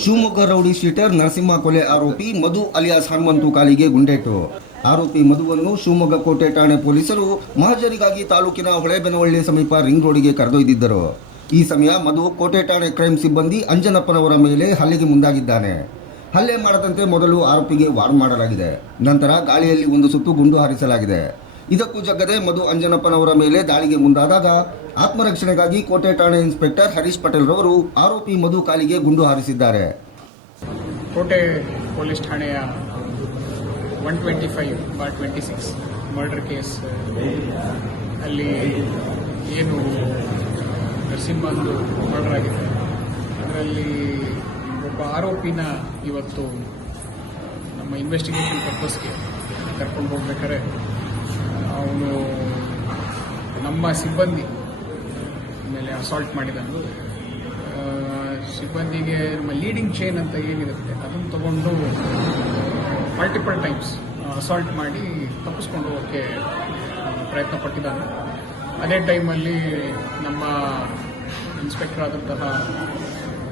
Shivamogga rowdy sheeter Narasimha ಕೊಲೆ ಆರೋಪಿ ಮಧು alias Hanumanthu ಕಾಲಿಗೆ ಗುಂಡೇಟು. ಆರೋಪಿ ಮಧುವನ್ನು ಶಿವಮೊಗ್ಗ ಕೋಟೆ ಠಾಣೆ ಪೊಲೀಸರು ಮಹಜರಿಗಾಗಿ ತಾಲೂಕಿನ ಹೊಳೆಬೆನವಳ್ಳಿ ಸಮೀಪ ರಿಂಗ್ ರೋಡ್ಗೆ ಕರೆದೊಯ್ದಿದ್ದರು. ಈ ಸಮಯ ಮಧು ಕೋಟೆ ಠಾಣೆ ಕ್ರೈಮ್ ಸಿಬ್ಬಂದಿ ಅಂಜನಪ್ಪನವರ ಮೇಲೆ ಹಲ್ಲೆಗೆ ಮುಂದಾಗಿದ್ದಾನೆ. ಹಲ್ಲೆ ಮಾಡದಂತೆ ಮೊದಲು ಆರೋಪಿಗೆ ವಾರ್ನ್ ಮಾಡಲಾಗಿದೆ. ನಂತರ ಗಾಳಿಯಲ್ಲಿ ಒಂದು ಸುತ್ತು ಗುಂಡು ಹಾರಿಸಲಾಗಿದೆ. ಇದಕ್ಕೂ ಜಗ್ಗದೆ ಮಧು ಅಂಜನಪ್ಪನವರ ಮೇಲೆ ದಾಳಿಗೆ ಮುಂದಾದಾಗ ಆತ್ಮರಕ್ಷಣೆಗಾಗಿ ಕೋಟೆ ಠಾಣೆ ಇನ್ಸ್ಪೆಕ್ಟರ್ ಹರೀಶ್ ಪಟೇಲ್ ರವರು ಆರೋಪಿ ಮಧು ಕಾಲಿಗೆ ಗುಂಡು ಹಾರಿಸಿದ್ದಾರೆ. ಕೋಟೆ ಪೊಲೀಸ್ ಠಾಣೆಯ 125/26 ಮರ್ಡರ್ ಕೇಸ್ ಅಲ್ಲಿ ಏನು ನರಸಿಂಹಂದು ಮರ್ಡರ್ ಆಗಿದೆ, ಅದರಲ್ಲಿ ಒಬ್ಬ ಆರೋಪಿನ ಇವತ್ತು ನಮ್ಮ ಇನ್ವೆಸ್ಟಿಗೇಷನ್ ಪರ್ಪಸ್ಗೆ ಕರ್ಕೊಂಡು ಹೋಗ್ಬೇಕಾದ್ರೆ ಅವನು ನಮ್ಮ ಸಿಬ್ಬಂದಿ ಮೇಲೆ ಅಸಾಲ್ಟ್ ಮಾಡಿದನು. ಸಿಬ್ಬಂದಿಗೆ ನಮ್ಮ ಲೀಡಿಂಗ್ ಚೈನ್ ಅಂತ ಏನಿರುತ್ತೆ ಅದನ್ನು ತಗೊಂಡು ಮಲ್ಟಿಪಲ್ ಟೈಮ್ಸ್ ಅಸಾಲ್ಟ್ ಮಾಡಿ ತಪ್ಪಿಸ್ಕೊಂಡು ಹೋಗೋಕ್ಕೆ ಪ್ರಯತ್ನ ಪಟ್ಟಿದ್ದಾನೆ. ಅದೇ ಟೈಮಲ್ಲಿ ನಮ್ಮ ಇನ್ಸ್ಪೆಕ್ಟರ್ ಆದಂತಹ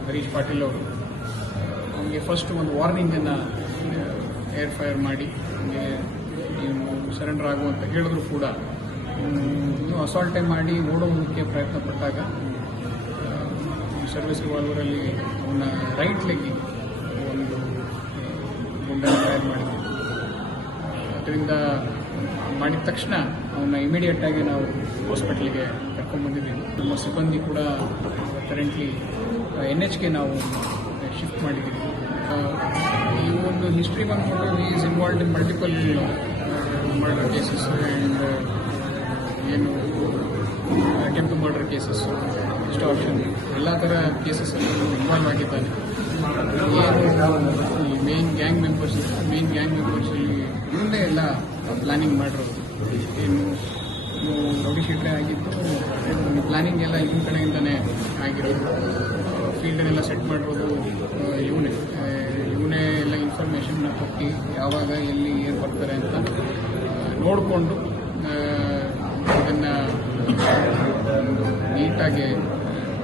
ಹರೀಶ್ ಪಾಟೀಲ್ ಅವರು ಅವನಿಗೆ ಫಸ್ಟ್ ಒಂದು ವಾರ್ನಿಂಗನ್ನು ಏರ್ ಫೈರ್ ಮಾಡಿ ನೀನು ಸರೆಂಡರ್ ಆಗುವಂತ ಹೇಳಿದ್ರು ಕೂಡ ಅಸಾಲ್ಟೇ ಮಾಡಿ ಓಡೋದಕ್ಕೆ ಪ್ರಯತ್ನ ಪಟ್ಟಾಗ ಸರ್ವಿಸ್ ರಿವಾಲ್ವರಲ್ಲಿ ಅವನ ರೈಟ್ ಲೆಗ್ಗಿಗೆ ಒಂದು ಗುಂಡನ್ನು ಫೈರ್ ಮಾಡಿದ್ವಿ. ಅದರಿಂದ ಮಾಡಿದ ತಕ್ಷಣ ಅವನ್ನ ಇಮಿಡಿಯೇಟಾಗಿ ನಾವು ಹಾಸ್ಪಿಟ್ಲಿಗೆ ಕರ್ಕೊಂಡ್ಬಂದಿದ್ದೀವಿ. ನಮ್ಮ ಸಿಬ್ಬಂದಿ ಕೂಡ ಕರೆಂಟ್ಲಿ NHಗೆ ನಾವು ಶಿಫ್ಟ್ ಮಾಡಿದ್ದೀವಿ. ಈ ಒಂದು ಹಿಸ್ಟ್ರಿ ಬಂದ್ಕೊಂಡು is involved in multiple murder cases and ಏನು ಅಟೆಂಪ್ಟ್ ಮರ್ಡರ್ ಕೇಸಸ್, ಎಕ್ಸ್ಟಾರ್ಷನ್ ಎಲ್ಲ ಥರ ಕೇಸಸ್ಸಲ್ಲಿ ಇನ್ವಾಲ್ವ್ ಆಗಿದ್ದಾನೆ. ಏನು ಈ ಮೇನ್ ಗ್ಯಾಂಗ್ ಮೆಂಬರ್ಸಲ್ಲಿ ಇವನ್ನೇ ಎಲ್ಲ ಪ್ಲಾನಿಂಗ್ ಮಾಡಿರೋದು. ಏನು ರೌಡಿ ಶೀಟ್ರೇ ಆಗಿದ್ದು, ಪ್ಲಾನಿಂಗ್ ಎಲ್ಲ ಇವನ ಕಡೆಯಿಂದನೇ ಆಗಿರೋದು. ಫೀಲ್ಡನ್ನೆಲ್ಲ ಸೆಟ್ ಮಾಡಿರೋದು ಇವನೇ ಎಲ್ಲ ಇನ್ಫಾರ್ಮೇಷನ್ನ ಕೊಟ್ಟು ಯಾವಾಗ ಎಲ್ಲಿ ಏನು ಬರ್ತಾರೆ ಅಂತ ನೋಡಿಕೊಂಡು ಇದನ್ನು ನೀಟಾಗಿ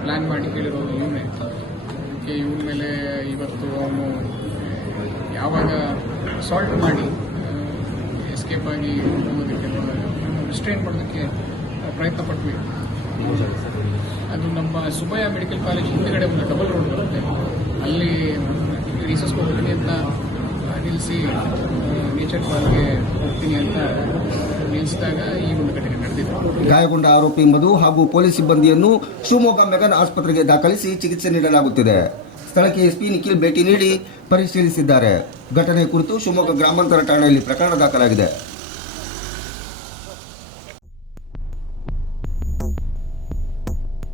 ಪ್ಲ್ಯಾನ್ ಮಾಡಿ ಹೇಳಿರೋದು ಇವನೇ. ಅದಕ್ಕೆ ಇವನ ಮೇಲೆ ಇವತ್ತು ಅವನು ಯಾವಾಗ ಅಸಾಲ್ಟ್ ಮಾಡಿ ಎಸ್ಕೇಪ್ ಆಗಿ ಹೋಗೋದಕ್ಕೆ ರಿಸ್ಟ್ರೈನ್ ಮಾಡೋದಕ್ಕೆ ಪ್ರಯತ್ನ ಪಟ್ವಿ. ಅದು ನಮ್ಮ ಸುಬ್ಬಯ್ಯ ಮೆಡಿಕಲ್ ಕಾಲೇಜ್ ಹಿಂದುಗಡೆ ಒಂದು ಡಬಲ್ ರೋಡ್ ಬರುತ್ತೆ, ಅಲ್ಲಿ ರೀಸಸ್ ಹೋಗ್ತೀನಿ ಅಂತ ನಿಲ್ಲಿಸಿ ನೇಚರ್ ಪಾರ್ಕ್ಗೆ ಹೋಗ್ತೀನಿ ಅಂತ ನಿಲ್ಲಿಸಿದಾಗ ಈ ಒಂದು ಘಟನೆ ನಡೆದಿದೆ. ಗಾಯಗೊಂಡ ಆರೋಪಿ ಮಧು ಹಾಗೂ ಪೊಲೀಸ್ ಸಿಬ್ಬಂದಿಯನ್ನು ಶಿವಮೊಗ್ಗ ಮೆಗನ್ ಆಸ್ಪತ್ರೆಗೆ ದಾಖಲಿಸಿ ಚಿಕಿತ್ಸೆ ನೀಡಲಾಗುತ್ತಿದೆ. ಸ್ಥಳಕ್ಕೆ SP ನಿಖಿಲ್ ಭೇಟಿ ನೀಡಿ ಪರಿಶೀಲಿಸಿದ್ದಾರೆ. ಘಟನೆ ಕುರಿತು ಶಿವಮೊಗ್ಗ ಗ್ರಾಮಾಂತರ ಠಾಣೆಯಲ್ಲಿ ಪ್ರಕರಣ ದಾಖಲಾಗಿದೆ.